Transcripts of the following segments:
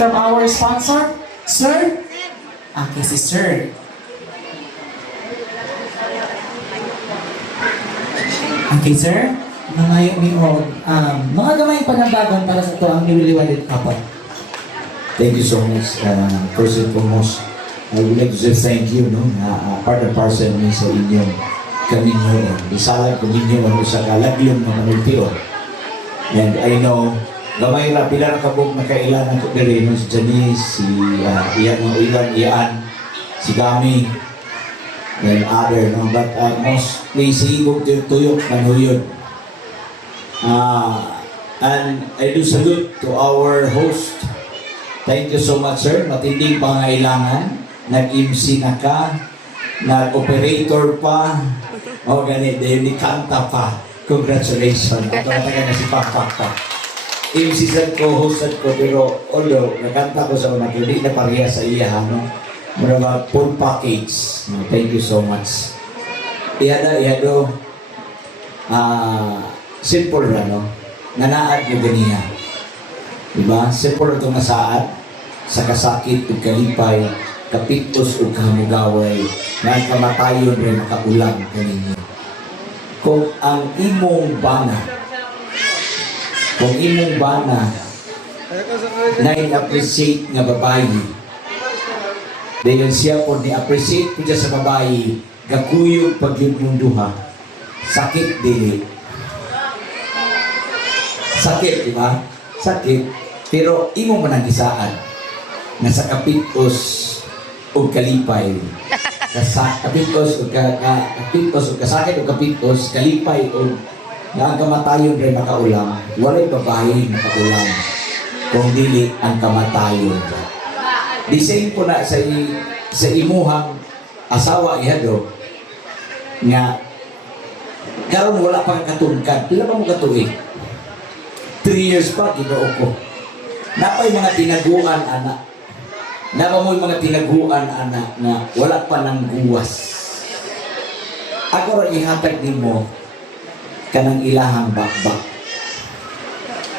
from our sponsor. Sir? Okay, si Sir. Okay, Sir. Mga gamay panambagon para sa ito ang niwiliwalit kapag. Thank you so much. First and foremost, I would like to say thank you, no? Part and parcel ni sa inyong kaninyo. Isalag ko ninyo ano sa kalaglong na manultiyo. And I know, gamay na pila na kabog na kailangan ko diri, no? Si Janice, si Iyan, Ian, si Gami, and other, no? But mostly si Igog Tuyok na huyod. And I do salute to our host. Thank you so much, sir. Matinding pangailangan. Nag-MC na ka. Nag-operator pa. O ganit, ni kanta pa. Congratulations. Ito nataga na si Papa. MC sad ko, host sad ko, pero although nakanta ko sa una, hindi na pareha sa iya, no? Mura full package. No, thank you so much. Iyado, simple na, no? Nanaad mo ganiya. Diba? Simple itong nasaad sa kasakit o kalipay, kapitos o kamugaway, na ang kamatayon rin makaulang kaninyo. Kung ang imong bana, na in-appreciate nga babae, dahil siya po ni-appreciate ko sa babae, gakuyog pag yung duha, sakit dili. Sakit, di ba? Sakit, pero imo man ang gisaan na sa kapitos o kalipay. Kapitos o kasakit o kapitos, kalipay o na ang kamatayon rin makaulang, walay babae makaulang kung dili ang kamatayon. The same po na sa imuhang asawa ihado nga karon wala pang katungkad. Pila pa mo katuig? 3 years pa, ginoo ko. Napay mga tinaguan, anak. Napamoy mga tinaguan, anak, na wala pa ng guwas. Ako rin ihatag din mo kanang ilahang bakbak.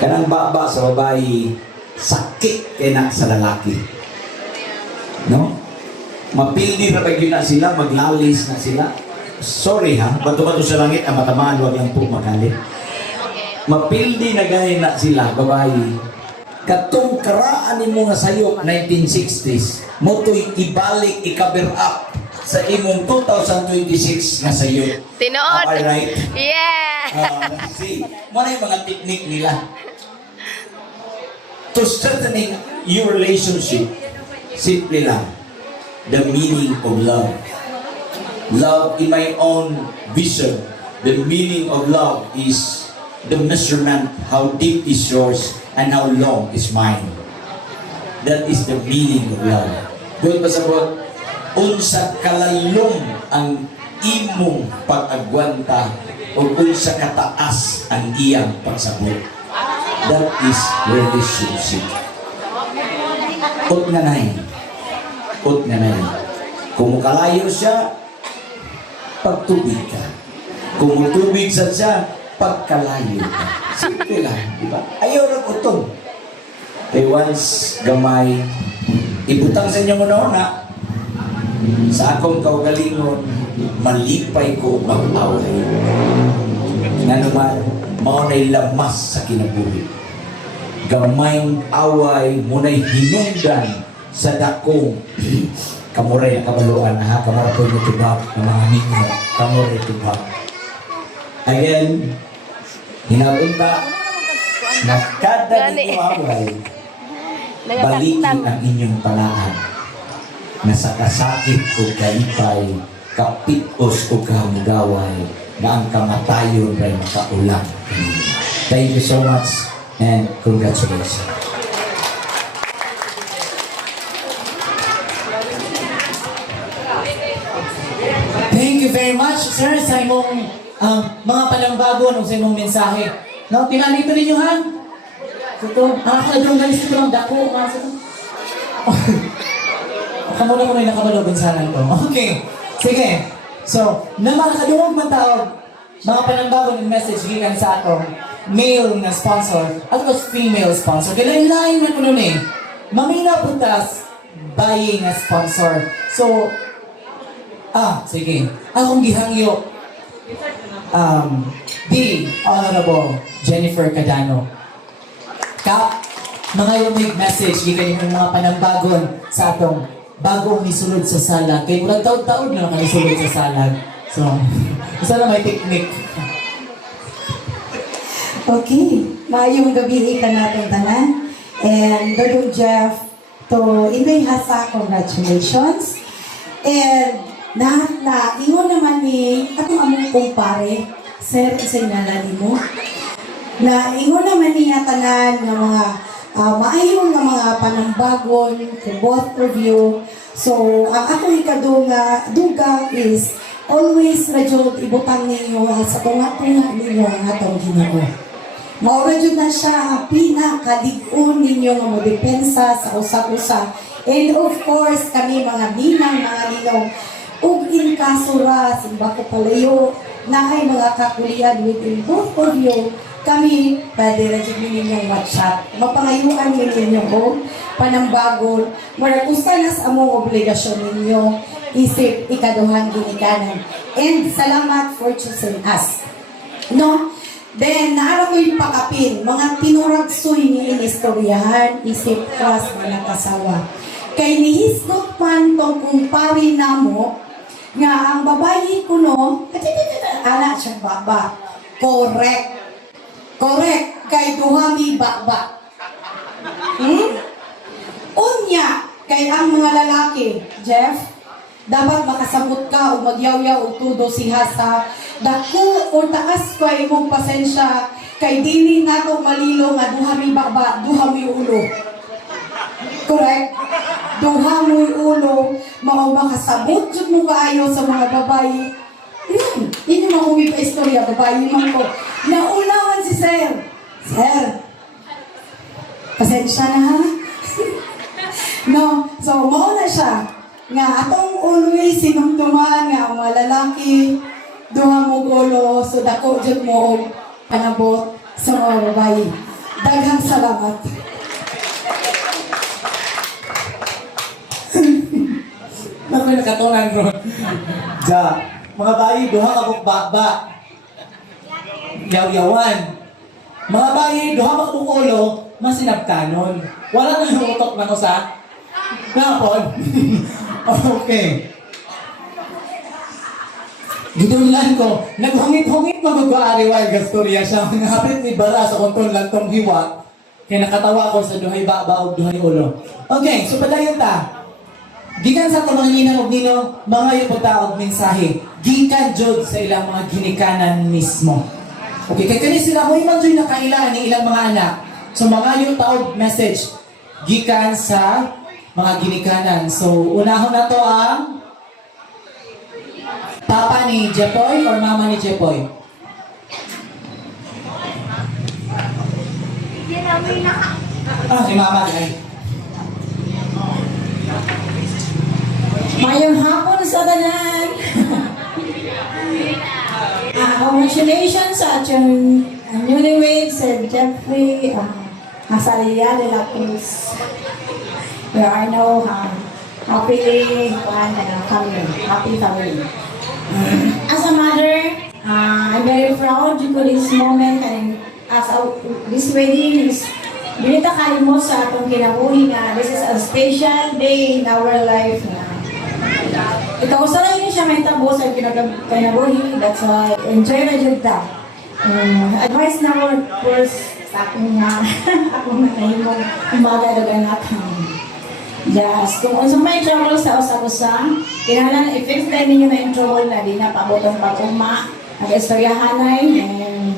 Kanang bakbak sa babae, sakit kaya na sa lalaki. No? Mapildi na pag yun na sila, maglalis na sila. Sorry ha, bato-bato sa langit, ang matamaan, wag lang po magalit. Mapildi na gaya na sila, babae. Katong karaan ni mo nga sayo, 1960s, mo to'y ibalik, i-cover up sa imong 2026 nga sayo. Tinood. Am I right? Yeah! See, mo na yung mga technique nila. To strengthening your relationship, simple lang, the meaning of love. Love, in my own vision, the meaning of love is the measurement, how deep is yours and how long is mine. That is the meaning of love. Doon pasabot, unsa kalalong ang imong pag-agwanta o unsa kataas ang iyang pagsabot. That is relationship. Ut nga na. Kung kalayo siya, pagtubig ka. Kung tubig siya, pagkalayo ka. Simple lang, di ba? Ayaw rin utong. Kaya once gamay, ibutang sa inyo muna na sa akong kaugalingon, malipay ko mag-away. Nga naman, maunay lamas sa kinabuhi. Gamayng away, muna'y hinungdan sa dakong kamuray na kabaluan, ha? Kamuray ko nitubak, ng mga ninyo, kamuray tubak. Again, hinapunta na kada ninyo away, balikin ang inyong palaan na sa kasakit o kalipay, kapitos o kahamugaway na ang kamatayon ay makaulang. Thank you so much and congratulations. Thank you very much, sir, sa imong mga palambago ng sa imong mensahe. No, pinalito ninyo, ha? Ito, nakakaladrong galis ito lang dako. Kamuna ko na yung nakabalobin sana ito. Okay, sige. So, na makakadungog man tawag, mga panambago ng message gikan sa atong male na sponsor at was female sponsor. Kaya lain-lain man ko nun eh. mamina putas buying a sponsor. So, sige. Akong gihangyo. The Honorable Jennifer Cadano. Mga yung may message, gikan yung mga panambagon sa atong bagong nisulod sa salag. Kaya murag taon-taon na nakanisulod sa salag. So, isa na may technique. Okay, maayong gabi ka natin tanan. And Dodong Jeff, to Inday Hasa, congratulations. And na ingon naman ni atong among kumpare, sir, signala mo. Na ingon naman niya tanan ng mga maayong nga mga panambagon to both of you. So, ang akong ikadunga dugang is always rajud ibutang ninyo sa tunga-tunga ninyo ang atong Ginoo. Maura jud na siya ang pinakalig-on ninyo nga modepensa sa usap-usap. And of course, kami mga ninang, mga ninong, ug in kasura, simba ko palayo, na ay mga kakulian within both of you, kami, pwede na dyan ninyong WhatsApp. Mapangayuan ninyo o panambagon. Marakusta na sa among obligasyon ninyo, isip ikaduhang ginikanan. And salamat for choosing us. No? Then, naara ko yung pakapin, mga tinuragsoy ni inistoryahan, isip kwas mga kasawa. Kay nihisgot man tong kumpari namo, nga ang babayi ko no, anak siya baba. Correct. Correct. Kay duhami baba. Unya, kay ang mga lalaki, Jeff, dapat makasabot ka o magyaw-yaw o tudo siya sa dako o taas ko ay mong pasensya kay dili na to malilo nga duhami baba, duhami ulo. Correct? Duhami ulo, mao makasabot jud mo kaayo sa mga babae. Yun yung mga pa istorya, babae man ko. Naunawan si Sir. Sir, pasensya na ha? No, so mauna siya. Nga atong always sinumtuman nga ang mga lalaki, duha mo ulo, so dako jud mo og panabot sa mga babae. Daghang salamat. Naku, nakatunan bro. Mga bayi, duha ka kong bakba. Yaw-yawan. Mga bayi, duha ka kong ulo, masinabkanon. Wala na yung utok na ko sa napon. Okay. Gidunlan ko, naghungit-hungit magagaari while gastorya siya. Ngapit ni Bara sa kontol lang tong hiwa. Kaya nakatawa ko sa duhay bakba o duhay ulo. Okay, so padayon ta. Gikan sa ito mga ninang o nino, mga yung pagtaog mensahe. Gikan jud sa ilang mga ginikanan mismo. Okay, kaya kani sila mo ilang jud nakailan ni ilang mga anak. So mga yung taog message. Gikan sa mga ginikanan. So unahon na to ang papa ni Jepoy or mama ni Jepoy? Si mama ay. Mayong hapon sa tanan. Congratulations sa ating newlywed, Sir Jeffrey Asalia de la Cruz. We are now happy family. As a mother, I'm very proud to this moment and this wedding is binita kalimot sa atong kinabuhi nga this is a special day in our life na ikaw sa rin siya may tabo sa kinabuhi, that's why enjoy na dyan ta. Advice na mo first sa akong akong nakahimong umaga doon natin. Just, kung unsa may trouble sa usa-usa, kinahanglan i-fix na ninyo na yung trouble na di na pabotong pag-uma, nag-istoryahanay, and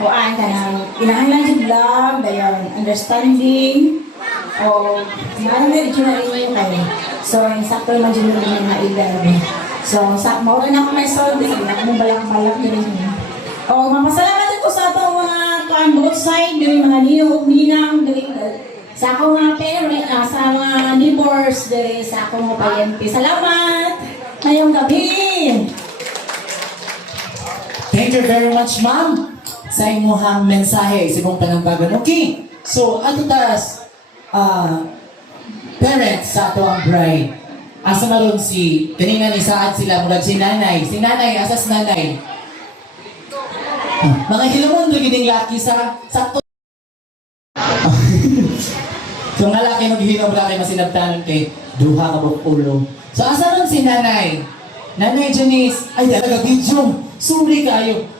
kuan ka na, kinahanglan yung love, dayon, understanding, o kinahanglan na rin yung kayo. So, yung sakto naman dyan yung mga idol. So, maulan ako may sold, hindi na akong balak-balak din. O, mapasalamat ko sa itong mga kuan both side, yung mga ninong, sa akong mga parents, sa mga neighbors, sa akong mga payente. Salamat! Ngayong gabi! Thank you very much, ma'am, sa inyong mensahe sa imong panambagan. Okay, so ato tas, parents sa ato ang bride. Asa maron si, kanina ni Saad sila, murag si nanay. Si nanay, asas nanay. Mga hilumon, gining laki sa sakto. Kung nga laki maghilom ra kay masinabtanon kay duha ka buok ulo. So asa ron si nanay? Nanay Janice, ay talaga video. Sorry kayo.